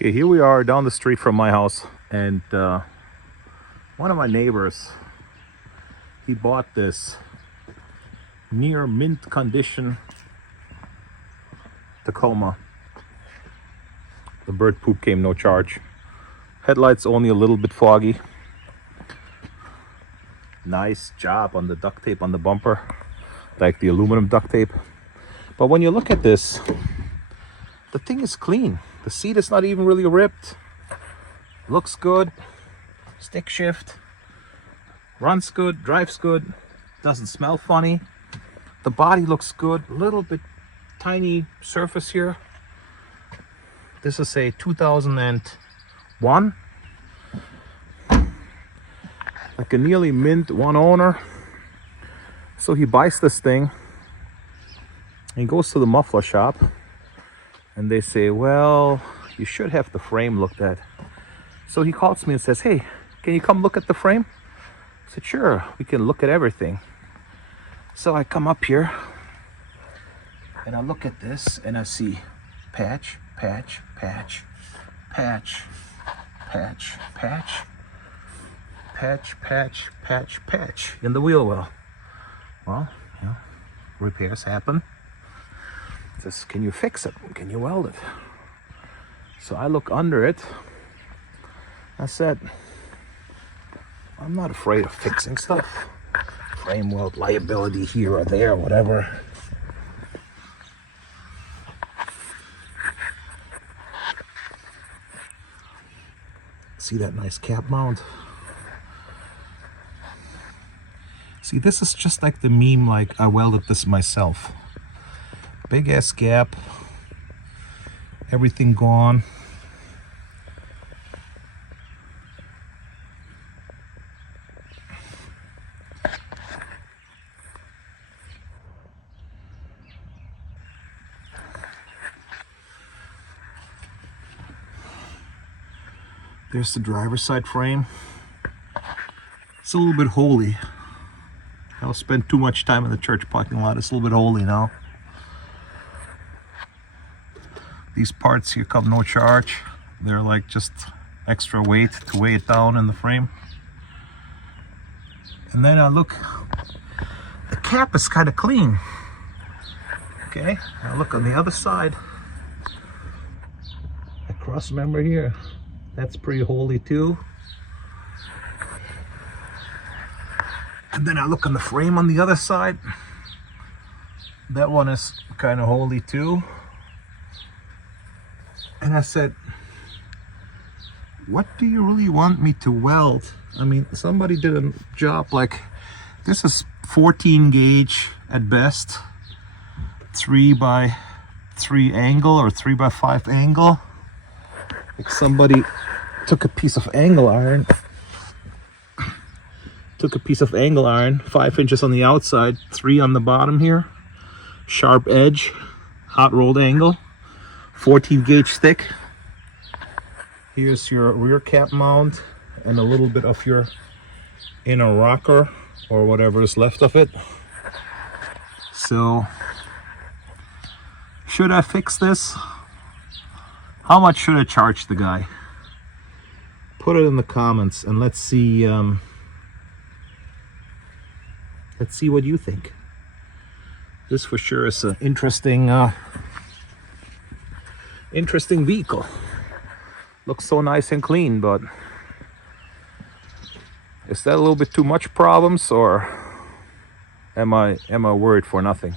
Okay, here we are down the street from my house, and one of my neighbors, he bought this near mint condition Tacoma. The bird poop came no charge. Headlights only a little bit foggy. Nice job on the duct tape on the bumper, like the aluminum duct tape. But when you look at this, the thing is clean. The seat is not even really ripped. Looks good. Stick shift. Runs good. Drives good. Doesn't smell funny. The body looks good. A little bit tiny surface here. This is a 2001. Like a nearly mint, one owner. So he buys this thing. And he goes to the muffler shop. And they say, well, you should have the frame looked at. So he calls me and says, hey, can you come look at the frame? I said, sure, we can look at everything. So I come up here and I look at this and I see patch, patch, patch, patch, patch, patch, patch, patch, patch, patch in the wheel well. Well, you know, repairs happen. Says, can you fix it? Can you weld it? So I look under it. I said, I'm not afraid of fixing stuff. Frame weld liability here or there, whatever. See that nice cap mount? See, this is just like the meme, like I welded this myself. Big ass gap, everything gone. There's the driver's side frame. It's a little bit holy. I'll spend too much time in the church parking lot. It's a little bit holy now. These parts here come no charge. They're like just extra weight to weigh it down in the frame. And then I look, the cap is kind of clean. Okay, I look on the other side. The cross member here, that's pretty holy too. And then I look on the frame on the other side. That one is kind of holy too. And I said, what do you really want me to weld? I mean, somebody did a job like, this is 14 gauge at best, 3x3 angle or 3x5 angle. Like somebody took a piece of angle iron, 5 inches on the outside, 3 on the bottom here, sharp edge, hot rolled angle. 14 gauge thick. Here's your rear cap mount and a little bit of your inner rocker or whatever is left of it. So, should I fix this? How much should I charge the guy? Put it in the comments and let's see what you think. This for sure is an interesting vehicle. Looks so nice and clean, but is that a little bit too much problems, or am I worried for nothing?